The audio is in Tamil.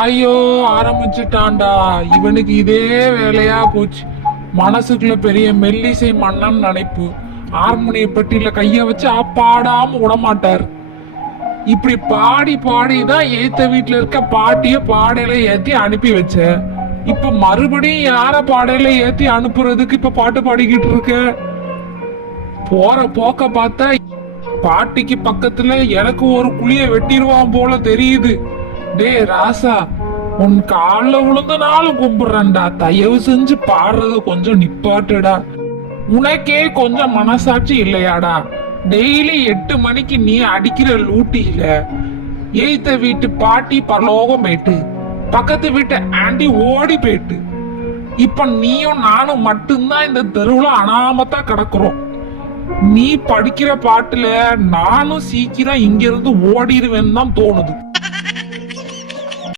ஐயோ ஆரம்பிச்சுட்டான்டா. இவனுக்கு இதே வேலையா போச்சு. மனசுக்குள்ள பெரிய மெல்லிசை மன்னன் நினைப்பு. ஹார்மோனிய பெட்டியில கைய வச்சு பாடாம விடமாட்டாரு. இப்படி பாடி பாடி தான் ஏத்த வீட்டுல இருக்க பாட்டிய பாடையில ஏத்தி அனுப்பி வச்ச. இப்ப மறுபடியும் யார பாடையில ஏத்தி அனுப்புறதுக்கு இப்ப பாட்டு பாடிக்கிட்டு இருக்க? போற போக்க பார்த்தா பாட்டிக்கு பக்கத்துல எனக்கு ஒரு குழிய வெட்டிடுவான் போல தெரியுது. டே ராசா, உன் கால விழுந்தனாலும் கும்பிடுறேன்டா. தயவு செஞ்சு பாடுறது கொஞ்சம் நிப்பாட்டுடா. உனக்கே கொஞ்சம் மனசாட்சி இல்லையாடா? டெய்லி 8 மணிக்கு நீ அடிக்கிற லூட்டியில ஏய்த்த வீட்டு பாட்டி பரலோகம் போயிட்டு, பக்கத்து வீட்டு ஆண்டி ஓடி போயிட்டு, இப்ப நீயும் நானும் மட்டும்தான் இந்த தெருவுல அனாமத்தா கிடக்குறோம். நீ படிக்கிற பாட்டுல நானும் சீக்கிரம் இங்க இருந்து ஓடிடுவேன்னு தான் தோணுது.